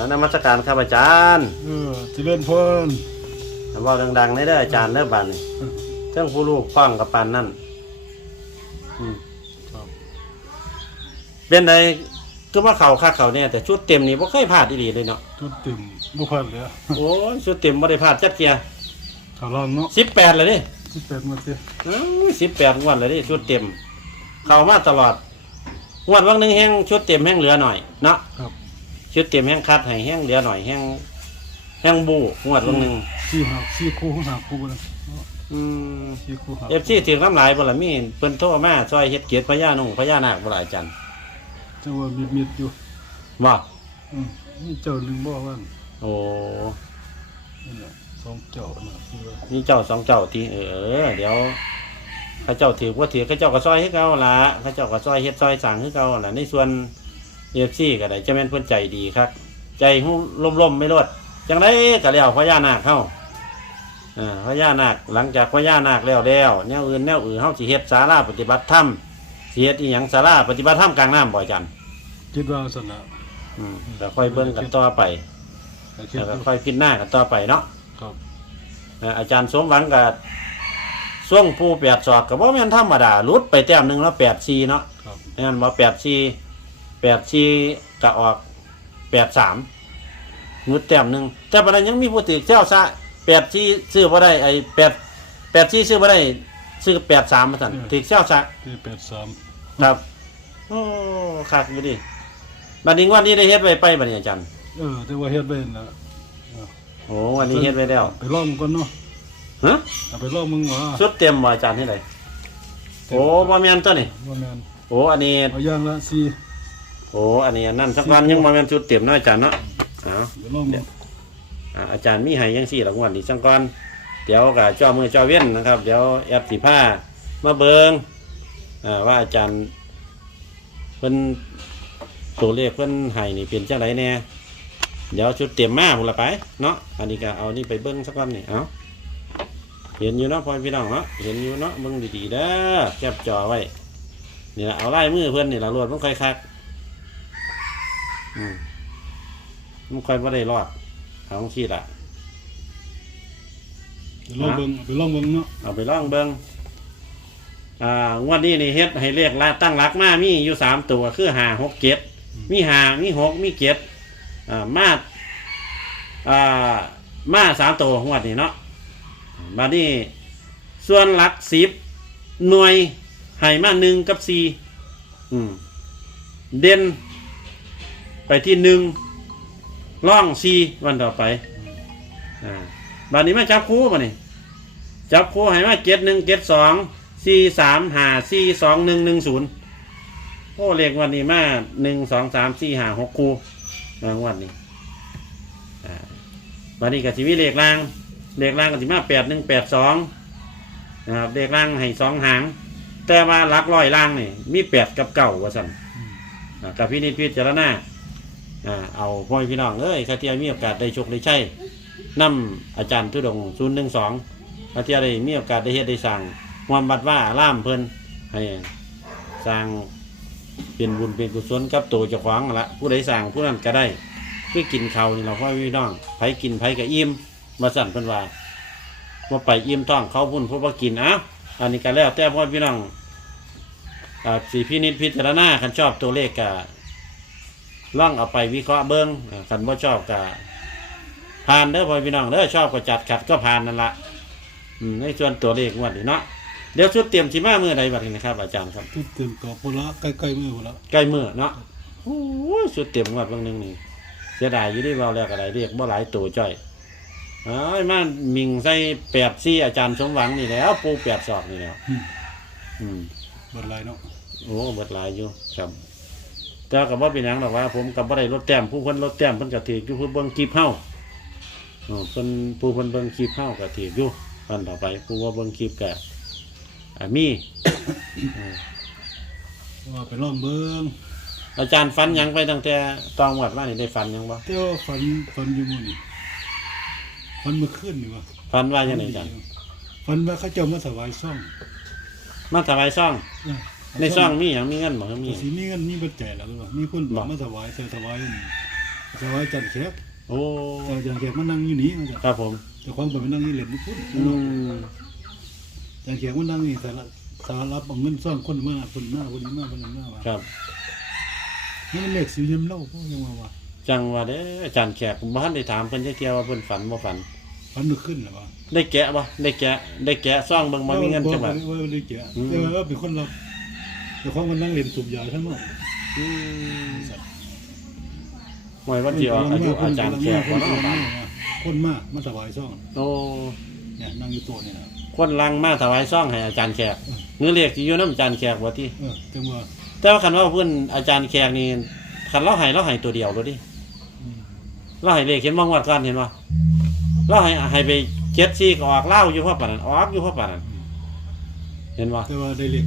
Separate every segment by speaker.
Speaker 1: อ่านมัสการครับอาจารย์
Speaker 2: เออเจริญพร
Speaker 1: เว้าดังๆได้เด้ออาจารย์เด้อบัดนี้
Speaker 2: อืม
Speaker 1: เทั้งผู้ลูกป้องกับปานนั่นอืม
Speaker 2: ครับ
Speaker 1: เป็นไดคือว่าเขาคักเขาเนี่ยแต่ชุดเต็มนี่บ่เคยพลาดอีหลีเลยเนาะ
Speaker 2: ทุดติ่มบุพันเลย
Speaker 1: โอ้ยชุดเต็มบ่ได้พลาดจักเที่ย
Speaker 2: ขาลองเนาะ
Speaker 1: 18เลยดิ
Speaker 2: สิบแปดมาสิ
Speaker 1: อ้าว18งวดเลยดิชุดเต็ม เข้ามาตลอดงวดวันหนึงแฮงชุดเต็มแฮงเหลือหน่อยเนาะ
Speaker 2: ครับ
Speaker 1: ชุดเต็มแฮงคัดให้แฮงเหลือหน่อยแฮงแฮงบูงวดวันหนึง
Speaker 2: สี่หักสี่คู่หักคู่นะ
Speaker 1: อืม
Speaker 2: สี่คู่หัก
Speaker 1: เอฟซีถึงน้ำลายบ่ล่ะมีเพิ่นโทรมาซอยเฮ็ดเกียรติพญานุ่งพญานาคบ่ล่ะอาจารย์
Speaker 2: เจ้าว่ามีมิดอยู่
Speaker 1: บ่
Speaker 2: อืมนี่เจ้าหนึ่งบ่ว่า
Speaker 1: โอ้
Speaker 2: นี่แหละสองเจ้านะคือว่า
Speaker 1: มีเจ้าสองเจ้าที่เออ เดี๋ยวเขาเจ้าถือว่าถือเขาเจ้าก็ซอยให้เก่าล่ะเขาเจ้าก็ซอยเฮ็ดซอยสร้างให้เก่าล่ะในส่วน เอฟซีก็ได้จะแม่นเพิ่นใจดีครับ ใจหูล่มๆไม่รอดจังไดก็แล้วพญานาคเฮาอ่าพญานาคหลังจากพญานาคแล้วแล้วแนวอื่นแนวอื่นเฮาสิเฮ็ดศาลาปฏิบัติธรรมสิเฮ็ดอีหยังศาลาปฏิบัติธรรมกลางน้ำบ่อาจารย์
Speaker 2: คิดว่าสนะ
Speaker 1: อืมก็ค่อยเบิ่งกันต่อไป
Speaker 2: แต่คิด
Speaker 1: แล้วก็
Speaker 2: ว่า
Speaker 1: ค่อยพิจารณากันต่อไปเนาะ
Speaker 2: ครับ
Speaker 1: เอ่ออาจารย์สมหวังกับส่วงผู้แปดศอกกับว่าแม่นธรรมดาหลุดไปแต้มหนึ่งแล้วแปดซีเนาะ
Speaker 2: ครับ
Speaker 1: งั้นมาแปดซี แปดซีกะออกแปดสามงุดแต้มหนึ่งแต่ปัจจุบันยังมีผู้ถือเจ้าซะแปดซีซื้อบ่ได้ไอ้แปดแปดซีซื้อบ่ได้ซื้อแปดสามมาสั่นถือเจ้าซะ
Speaker 2: ที่แปดสาม
Speaker 1: ครับโอ้คักอยู่ดิบัดนี้งวันนี้ได้เฮ็ดไว้ไปบัดนี้อาจารย์
Speaker 2: เออแต่ว่าเฮ็ดไว้นะ
Speaker 1: โอ้วันนี้เฮ็ดไว้แล้ว
Speaker 2: ไปลองก่อนเนาะ
Speaker 1: ฮะ
Speaker 2: เอาไปลองมึงว่า
Speaker 1: ชุดเต็มบ่อาจารย์ที่ไหนโอ้บ่แม่นตัวนี่
Speaker 2: ว่าแม่น
Speaker 1: โอ้อันนี้
Speaker 2: เอาอย่างละสี่
Speaker 1: โอ้อันนี้อันนั่นสักวันยังบ่แม่นชุดเต็มเนาะอาจารย์เนาะเอา
Speaker 2: ไปลองมึง
Speaker 1: อ่าอาจารย์มีให้ยังสี่ละงวดนี้สังก่อนเดี๋ยวก็จ่อมือจ่อเว้นนะครับ เดี๋ยวแอปสิผ้ามาเบิงอ่าว่าอาจารย์เพิ่นตัวเลขเพิ่นให้นี่เป็นจังไดแน่เดี๋ยวชุดเต็มมาพุ่นละไปเนาะอันนี้ก็เอานี่ไปเบิ่งสักก่อนนี่เอาเห็นอยู่เนาะพ่อพี่น้องเนาะเห็นอยู่เนาะเบิ่งดีๆเด้อแคปจอไว้นี่ละเอาลายมือเพิ่นนี่ละรวดมันค่อยคัก อืมมันค่อยบ่ได้รอดเอาของชีดอะ
Speaker 2: ไปลองเบิ่งเอาไปลองเบิ่งเนาะ
Speaker 1: เอาไปลองเบิงอ่างวดนี้นี่เฮ็ดให้เลขละตั้งหลักมามีอยู่สามตัวคือหาหกเจ็ดมีหามีหกมีเจ็ดอ่ามาอ่ามาสามตัวงวดนี้เนาะบัดนี้ส่วนหลักสิบหน่วยให้มาหนึ่งกับสี่อืมเด่น ไปที่หนึ่งล่องสี่วันต่อไปอ่าบัดนี้มาจับคู่บัดนี้จับคู่ให้มาเจ็ดหนึ่งเจ็ดสองสี่สามห้าสี่สองหนึ่งหนึ่งศูนย์โอ้เลขวันนี้มาหนึ่งสองสามสี่ห้าหกคู่มางวันนี้วันนี้ก็สิมีเลขล่าง เลขล่างก็สิมาแปดหนึ่งแปดสองนะครับเลขล่างให้สองหาง แต่ว่าลักร้อยล่างนี่มีแปดกับเก่าว่าสั่น
Speaker 2: อืม
Speaker 1: อ่ากับพี่นิดพิจารณา อ่าเอาพ่อพี่น้องเอ้ยข้าเทียมีโอกาสได้โชคได้ใช่นำอาจารย์ทุดงศูนย์หนึ่งสองข้าเทียได้มีโอกาสได้เฮ็ดได้สั่งความบัดว่าล่ามเพิ่นให้สร้างเป็นบุญเป็นกุศลกับตัวเจ้าของละผู้ใดสั่งผู้นั้นก็ได้คือกินเขาวนี่เราพ่อพี่น้องไผกินไผก็อิ่มมาสั่นเพิ่นว่าว่าไปอิ่มท้องเขาพุ่นผู้บ่ากินเอ้าอันนี้ก็แล้วแต่พ่อพี่น้องอ่าสีพินิจพิจารณาคันชอบตัวเลขกะ ล่องเอาไปวิเคราะห์เบิ้งอ่าคันว่าชอบกะผ่านเด้อพ่อพี่น้องเด้อชอบก็จัดขัดก็ผ่านนั่นละอืมในส่วนตัวเลขงวันนี้เนาะเดี๋ยวชุดเตรียมชิมาเมื่อใดบัดนี้นะครับ อาจารย์ครับ
Speaker 2: ทุดติ่มต่อพุ่นละใกล้ๆมือพุ่นละ
Speaker 1: ใกล้มือเนาะโอ้ยชุดเตรียมงวดบางหนึงนี่เสียดายอยู่ที่เบาแล้วก็ได้เรียกบ่หลายตัวจ้อยเอ้ยมามิงใส่แปดซี่อาจารย์สมหวังนี่แหล้วปูแปดสอบนี่แหล้ว
Speaker 2: อืม
Speaker 1: อืม
Speaker 2: บัดหลายเนาะ
Speaker 1: โอ้เบิดหลายอยู่ครับ แต่กับว่าเป็นหยังหรอกว่า ผมกับว่าได้ลดแต้มผู้คนลดแต้มเพิ่นก็ถืออยู่ผู้เบิ่งคลิปเฮาอ๋อเพิ่นผู้เพิ่นเบิ่งคลิปเฮาก็ถืออยู่ตอนต่อไปผู้ว่าเบิ่งคลิปก็อ่ามีอืม
Speaker 2: ว่าไปลองเบิ่ง
Speaker 1: อาจารย์ฟันหยังไปตั้งแต่ตองวัดมานี่ได้ฟันหยังบ่
Speaker 2: แต่ว่าฝันฝันอยู่มื้อนี้ฝันเมื่อคืนนี่ว่า
Speaker 1: ฟันว่าจังไดอาจารย์
Speaker 2: ฝันว่าเขาเจ้ามาถวายซ่อง
Speaker 1: มาถวายซ่อง
Speaker 2: นะ
Speaker 1: ในซ่องมีหยังมีเงินบ่มี
Speaker 2: ก็สิมีเงินมีปัจจัยแล้วหรือเปล่ามีคน
Speaker 1: บอก
Speaker 2: มาถวายใส่ถวายจะไว้จันแขก
Speaker 1: โอ้
Speaker 2: แต่จันแขกมานั่งอยู่นี่มันจะ
Speaker 1: ครับผม
Speaker 2: แต่ความเป็นมานั่งนี่เล่นนี่พุ่น
Speaker 1: อืม
Speaker 2: จันแขกมานั่งนี่แต่ละสารรับเอาเงินซ่อนคนมาคนหน้าคนนี้มาคนนี้มาว่า
Speaker 1: ครับ
Speaker 2: นี่มันเลขสีเงินเล่าพวกยังว่าว่า
Speaker 1: จังว่าเด้ออาจารย์แขกบ่ทันได้ถามเพิ่นจักเที่ยว่าเพิ่นฝันบ่ฝัน
Speaker 2: พันนึกขึ้นหรอวะ
Speaker 1: ได้แกะบ่ได้แกะ ได้แกะซ่องเบิ่งบ่มีเงินจังหวัด
Speaker 2: ว่าได้เกี่ย
Speaker 1: อืม
Speaker 2: แต่ว่าเป็นคน เราแต่ของมันนั่งเล่นสูบยาทั้งหมด
Speaker 1: อืมหมายว่าสิออกอายุอาจารย์แขกบ่เนาะครับ
Speaker 2: คนมากมาถวายซ่อง
Speaker 1: โอ้
Speaker 2: เนี่ยนั่งอยู่โตัวเนี่ยนะ
Speaker 1: คนลังมาถวายซ่องให้อาจารย์แขกเนื้อเรียกสิอยู่นำอาจารย์แขกว่าติ
Speaker 2: เออจังว่า
Speaker 1: แต่ว่าคันว่าเพิ่นอาจารย์แขกนี่คันเราให้เราให้ตัวเดียวเลยดิ
Speaker 2: อืม
Speaker 1: เราให้เลขเห็นบ่งวดก่อนเห็นบ่เราให้ให้ไป7 4ก็ออกเล่าอยู่เพราะปานนั้นออกอยู่เพราะปานนั้นเห็นบ่
Speaker 2: แต่ว่าได้เลข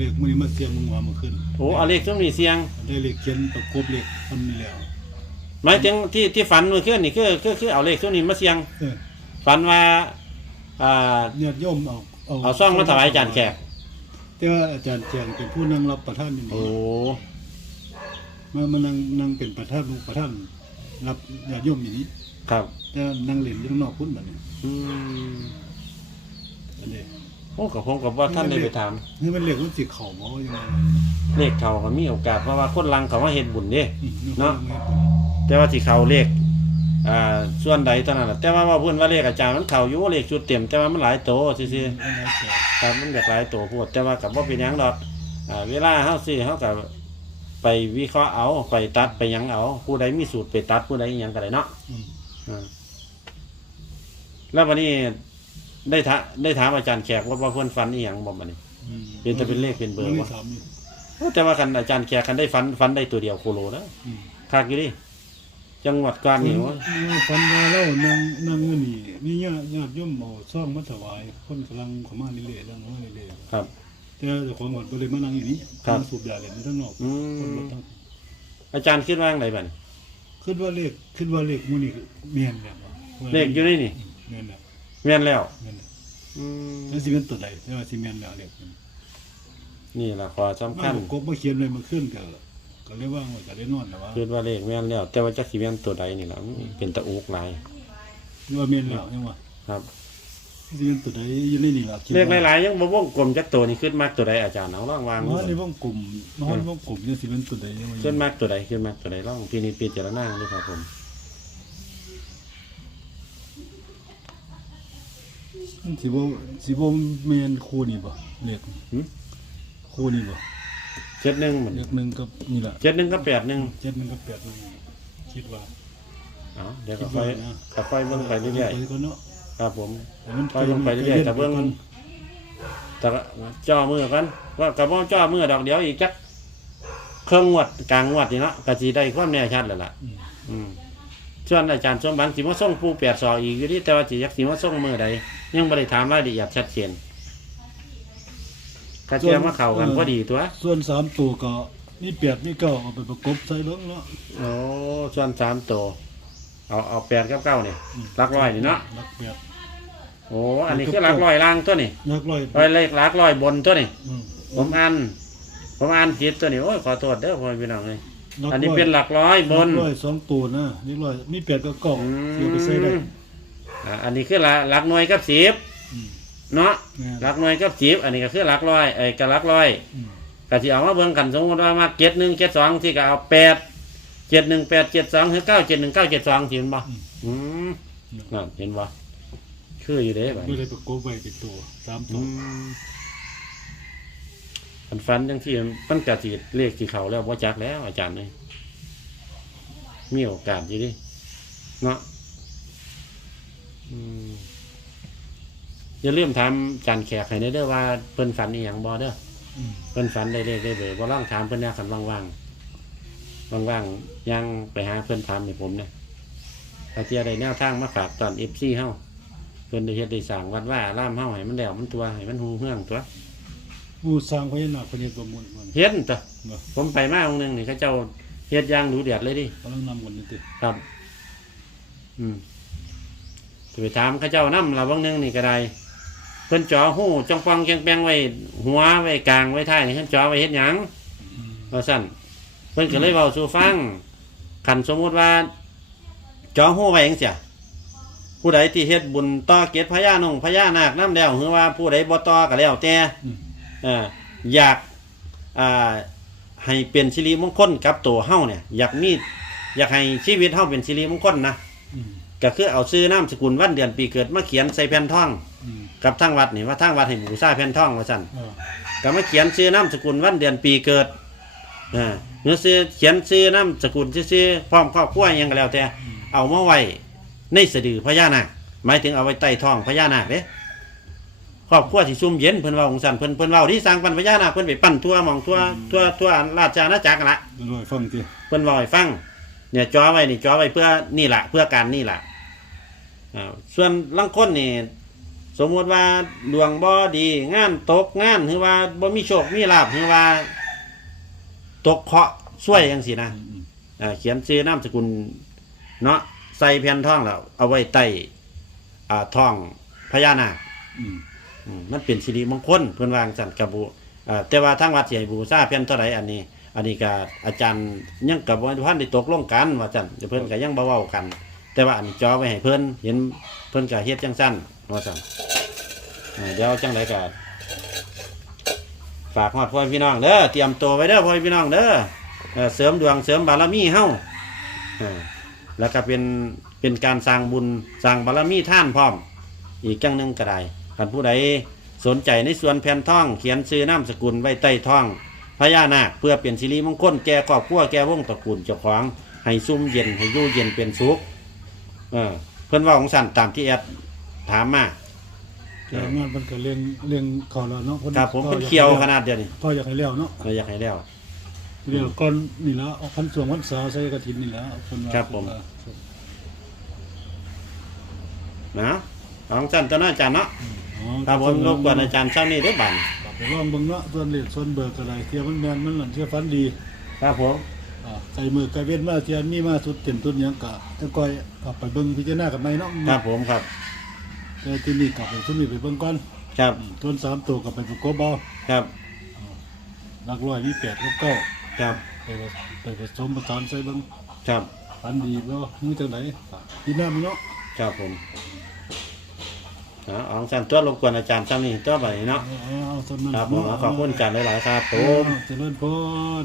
Speaker 2: เอาเลขมือนี้มาเสียงมึงว่ามาขึ้น
Speaker 1: โอ้เอาเลขซุมนี้เสียง
Speaker 2: ได้เลขเขียนประกบเลขคนนี้แล้ว
Speaker 1: หมายถึงที่ที่ฝันเมื่อคืนนี่คือคือคือเอาเลขซุมนี้มาเสียง
Speaker 2: เออ
Speaker 1: ฝันว่าอ่า
Speaker 2: เนี่ยโยมเอาเอา
Speaker 1: เอาซ่องมาถวายอาจารย์แขก
Speaker 2: แต่ว่าอาจารย์แขกเป็นผู้นั่งรับประทานอยู่
Speaker 1: โอ้
Speaker 2: นี่มามานั่งนั่งเป็นประธานประธานรับญาติโยมอย่างนี้
Speaker 1: ครับ
Speaker 2: แต่นั่งเล่นอยู่ข้างนอกพุ่นแบบนี้
Speaker 1: อืม
Speaker 2: อันนี้
Speaker 1: โอ้กับผมกับว่าท่านได้ไปถาม
Speaker 2: นี่มันเรียกว่าสิเข่าบ่ยังไง
Speaker 1: เลขเขาก็มีโอกาสเพราะว่าคนลังเขาว่าเฮ็ดบุญเด้
Speaker 2: อืม
Speaker 1: เนาะ แต่ว่าที่เขาเลขอ่าส่วนใดเท่านั้นแหละแต่ว่าว่าเพื่อนว่าเลขอาจารย์มันเขาอยู่เลขชุดเต็มแต่ว่ามันหลายโตซื่อ
Speaker 2: อันนั้นแต่
Speaker 1: ๆครับมันอยากหลายโตโพดแต่ว่ากับว่าเป็นหยังดอกอ่าเวลาเฮาซื้อเฮากับไปวิเคราะห์เอาไปตัดไปหยังเอา ผู้ใดมีสูตรไปตัดผู้ใดอิหยังก็ได้เนาะ
Speaker 2: อืม
Speaker 1: อ่าแล้ววันนี้ ได้ถาได้ถามอาจารย์แขกว่าว่าเพื่อนฝันอีหยังบ่บัดนี้
Speaker 2: อืม
Speaker 1: เป็นแต่เป็นเลขเป็นเบอร์
Speaker 2: มันมี
Speaker 1: วะ
Speaker 2: สามอยู่
Speaker 1: โอ้แต่ว่าคันอาจารย์แขกคันได้ฝันฝันได้ตัวเดียวโคโลนะ
Speaker 2: อืม
Speaker 1: คักอยู่ดิจังหวัดกาญนี่ว่า
Speaker 2: ฟันว่าเล่านั่งนั่งอยู่นี่มีญาติญาติโยมเอาซ่องมาถวายคนกำลังเข้ามาเรื่อยๆแล้วมาเรื่อย
Speaker 1: ครับ
Speaker 2: ๆแต่เจ้าของวัดก็เลยมานั่งอยู่นี่
Speaker 1: ครับ
Speaker 2: มาสูบยาเล่นอยู่ข้างนอก
Speaker 1: อื
Speaker 2: คนร
Speaker 1: ม
Speaker 2: ถทั้ง
Speaker 1: อาจารย์คิดว่าไงบ้าง
Speaker 2: คิดว่าเลขคิดว่าเลขมื้อนี้เมียนแบบว่า
Speaker 1: เลขอยู่นี่นี่
Speaker 2: เมียนแบบ
Speaker 1: แม่นแล้ว
Speaker 2: เมียนแบบ
Speaker 1: อืม
Speaker 2: แล้วสิเป็นตัวใดแต่ว่าสิเมียนแล้วเลขมัน
Speaker 1: นี่ล่ะขอสำคัญ
Speaker 2: ว่าผมกบมาเขียนเลยมาขึ้นก็ก็เลยว่างว่าจะได้นอนนะว่า
Speaker 1: คิดว่าเลขแม่นแล้ว แต่ว่าจักสิแม่นตัวใดนี่ล่ะมันเป็นตะอุกหลาย
Speaker 2: ว่าเมียนแล้วยังว่า
Speaker 1: ครับ
Speaker 2: สิเป็นตัวใดอยู่ในนี่ล่ะคิด
Speaker 1: เลข
Speaker 2: ว่า
Speaker 1: หลายๆยังบ่วงกลมจักตัวนี่ขึ้นมากตัวใดอาจารย์เอาลองวาง
Speaker 2: น
Speaker 1: ดู
Speaker 2: อนในวงกลุ่มนอนในวงกลุ่มจะสิเป็นตัวใดยังว่า
Speaker 1: ขึ้นมากตัวใดขึ้นมากตัวใดลองพี่นี่พิจารณาดูครับผม
Speaker 2: สิบ่สิบ่เมียนคู่นี่บ่เลข
Speaker 1: หึ
Speaker 2: คู่นี่บ่
Speaker 1: เจ็ดหนึ่งหมด
Speaker 2: เลขหนึ่งกับนี่ล่ะ
Speaker 1: เจ็ดหนึ่งกับแปดหนึ่ง
Speaker 2: เจ็ดหนึ่งกับแปดหนึ่งคิดว่า
Speaker 1: เอาเดี๋ยวก็ค่อยก็ค่อยเบิ่งไปเรื่อย
Speaker 2: ไปก่อนเนาะ
Speaker 1: ๆครับผม
Speaker 2: ให้มัน
Speaker 1: ค่อยเบิ่งไปเรื่อยๆแต่เบิ่ง แต่ก็จ่อมือกันว่ากับว่าจ่อมือดอกเดียวอีกจักเครื่องงวดกลางงวดนี่เนาะก็สิได้ความแน่ชัดแล้วล่ะ
Speaker 2: อืม
Speaker 1: อืม ส่วนอาจารย์สมบัติสิมาส่งผู้แปดสออีกอยู่ที่แต่ว่าสิยักสิมาส่งมือใดยังบ่ได้ถามรายละเอียดชัดเจนกระเทียมมาเข้ากันพอดีตัว
Speaker 2: ส่วนสามตัวก็มีแปดมีเก้าเอาไปประกบใส่เบิ่งเนาะ
Speaker 1: โอ้ส่วนสามตัวเอาเอาแปดกับเก้านี่หลักร้อยนี่เนาะ
Speaker 2: หลักแปด
Speaker 1: โอ้อันนี้คือหลักร้อยล่างตัวนี่
Speaker 2: หลักร้อย
Speaker 1: ร้อยเลขหลักร้อยบนตัวนี่
Speaker 2: อืม
Speaker 1: ผมอ่านผมอ่านผิดตัวนี้โอ้ยขอโทษเด้อพ่อพี่น้องเลย
Speaker 2: ห ลัก
Speaker 1: อันนี้
Speaker 2: ร้ย
Speaker 1: เป็นหลักร้อยบน
Speaker 2: หลักร้อยสองตัวนะนี่ร้อยมีแปดกับเก้า
Speaker 1: อื
Speaker 2: เสียไปใส่ได้
Speaker 1: มอ่าอันนี้คือหลักหลักหน่วยกับสิบ
Speaker 2: อืม
Speaker 1: เนาะ
Speaker 2: แม่น
Speaker 1: หลักหน่วยกับสิบอันนี้ก็คือหลักร้อยไอ้ยกับหลักร้อย
Speaker 2: อืม
Speaker 1: ก็สิเอามาเบิ่งกันสมมติว่ามาเจ็ดหนึ่งเจ็ดสองที่ก็เอาแปดเจ็ดหนึ่งแปดเจ็ดสองคือเก้าเจ็ดหนึ่งเก้าเจ็ดสองที่มันบ่อืมนั่นเห็นบ่คืออยู่เด้บ่
Speaker 2: ไม่ได้ประกบไว้เป็นตัวสามตั
Speaker 1: อื
Speaker 2: ว
Speaker 1: ม อันฟันจังที่มันกะสิเลขที่เขาแล้วบ่จักแล้ว อาจารย์เลยมีโอกาสอยู่ดิเนาะอืมอย่าลืมถามอาจารย์แขกให้เด้อว่าเพิ่นฝันอีหยังบ่เด้อ
Speaker 2: อืม
Speaker 1: เพิ่นฝันได้เลขได้เบอร์บ่ลองถามเพิ่นแหน่คันว่างๆว่างๆยังไปหาเพิ่นถามให้ผมเนี่ยถ้าเที่ยได้แนวทางมาฝากตอน FC เฮาเพิ่นได้เฮ็ดได้สร้างวัดว่าอารามเฮาให้มันแล้วมันตัวให้มันฮู้เฮืองตัว
Speaker 2: ผู้สร้างพญานาคพญาประมุนมัน
Speaker 1: เฮ็ดตัว
Speaker 2: เนาะ
Speaker 1: ผมไปมาองค์หนึงนี่เขาเจ้าเฮ็ดอย่างดูเดือดเลยดิ
Speaker 2: กำลังนำกันนี่ติ
Speaker 1: ครับ อืมจะไปถามเขาเจ้านำละบางหนึงนี่ก็ได้ เพิ่นจ่อหูจ้องปองแจงแปงไว้ หัวไว้กลางไว้ท้ายนี่เพิ่นจ่อไว้เฮ็ดหยัง
Speaker 2: อืม
Speaker 1: ว่าสั่นเพิ่นก็เลยเว้าสู่ฟังคันสมมุติว่าจอหู้ไว้จังเสียผู้ใดที่เฮ็ดบุญต่อเกศพญานงพญานาคน้ำแล้วหรือว่าผู้ใดบ่ต่อก็แล้วแต่
Speaker 2: อืม
Speaker 1: เอ่ออยากอ่าให้เป็นสิริมงคลกับตัวเฮาเนี่ย อยากมีอยากให้ชีวิตเฮาเป็นสิริมงคลนะ
Speaker 2: อืม
Speaker 1: ก็คือเอาซื้อนามสกุลวันเดือนปีเกิดมาเขียนใส่แผ่นทอง
Speaker 2: อืม
Speaker 1: กับทางวัดนี่ว่าทางวัดให้บูชาแผ่นทองว่าซั่น
Speaker 2: เออ
Speaker 1: ก็มาเขียนชื่อนามสกุลวันเดือนปีเกิดอ่าหรือซื้อเขียนชื่อนามสกุลซื่อๆพร้อมครอบครัวอิหยังก็แล้วแต่เอามาไว้ในสะดือพญานาคหมายถึงเอาไว้ใต้ท้องพญานาคเด้ ครอบครัวที่ซุ่มเย็นเพิ่นเว้าของสันเพิ่นเพิ่นเว้าที่สร้างปันพญานาคเพิ่นไปปั้นทั่วหมองทั่วทั่วทั่วราชอาณาจักรนั่นละ
Speaker 2: รวยฟังติ
Speaker 1: เพิ่นเว้าให้ฟังเนี่ยจอไว้นี่จอไว้เพื่อนี่แหละเพื่อการนี่แหละอ่าส่วนลังคนนี่สมมติว่าดวงบ่ดีงานตกงานหรือว่าบ่มีโชคมีลาภหรือว่า ตกเคราะห์ช่วยจังซี่นะ
Speaker 2: อ่า
Speaker 1: เขียนชื่อนามสกุลเนาะใส่แผ่นทองแล้วเอาไว้ใต้อ่าท้องพญานาค
Speaker 2: อืม
Speaker 1: มันเป็นสิริมงคลเพิ่อนวางสันกระบุอ่าแต่ว่าทางวัดสิให้บูชาแผ่นเท่าใดอันนี้ อันนี้ก็อาจารย์ยังกับว่าท่านได้ตกลงกันว่าจั่นเดี๋ยวเพิ่อนก็ยังบ่เว้ากัน แต่ว่าอันนี้จอไว้ให้เพิ่อนเห็นเพิ่อนก็เฮ็ดจังซั่นว่าซั่นอ่าเดี๋ยวจังไดก็ฝากฮอดพ่อพี่น้องเด้อเตรียมตัวไว้เด้อพ่อพี่น้องเด้อเอ่อเสริมดวงเสริมบารมีเฮาอ่าแล้วก็เป็นเป็นการสร้างบุญสร้างบารมีท่านพร้อม อีกจังหนึงก็ได้ ท่านผู้ใดสนใจในส่วนแผ่นท่อง เขียนซื้อนามสกุลไว้ใต้ท่องพญานาคเพื่อเป็นสิริมงคลแก่ครอบครัวแก่วงตระกูลเจ้าของให้ซุ่มเย็นให้อยู่เย็นเป็นสุขเออเพิ่นเว่าของสันตามที่แอดถามมา
Speaker 2: แต่งานมันก็เลี้ยงเลี้ยงเขาแล้วเนาะ
Speaker 1: ครับผมเป็นเคียวขนาดเดียวนี่
Speaker 2: พ่ออยากให้แล้วเนาะ
Speaker 1: เราอยากให้แล้ว
Speaker 2: เลี้ยงก่อนนี่แล้วเอาพันสวงพันษาใส่กฐินนี่แล้วคนว่า
Speaker 1: ครับผม นะของสันตัวน้าอาจารย์เนาะ
Speaker 2: อ๋อ
Speaker 1: ครับผมรบกวนอาจารย์เช้านี้ด้วยบัน
Speaker 2: ไปลองเบิ่งเนาะส่วนเหรียญส่วนเบิกอะไรเทียมันแม่นมันหลันเทียฟันดี
Speaker 1: ครับผม
Speaker 2: อ่าใส่มือไกเว้นมาเทียนมีมาสุดเต็มตุนหยังกะแต่ก้อยกลับไปเบิ่งพิจารณากันใหม่เนาะ
Speaker 1: ครับผมครับ
Speaker 2: แต่ที่นี่กลับไปซุมนี่ไปเบิ่งก่อน
Speaker 1: ครับ
Speaker 2: อืมต้นสามตัวกลับไปประกบเอา
Speaker 1: ครับ
Speaker 2: หลักร้อยมีแปดกับเก้า
Speaker 1: ครับ
Speaker 2: ไปผสไปผสมประสานใส่เบิ่ง
Speaker 1: ครับ
Speaker 2: ฟันดีบ่มือจังไดพี่น้ามีเนาะ
Speaker 1: ครับผม เอาของสันตัวรบกวนอาจารย์เช้านี้ตัวบันนี้เนาะ
Speaker 2: เอาเอาเอาต้นนั้น
Speaker 1: ครับผมขอบคุณอาจารย์หลาย ๆ ครับผ
Speaker 2: โอ้
Speaker 1: ม
Speaker 2: เจริญพร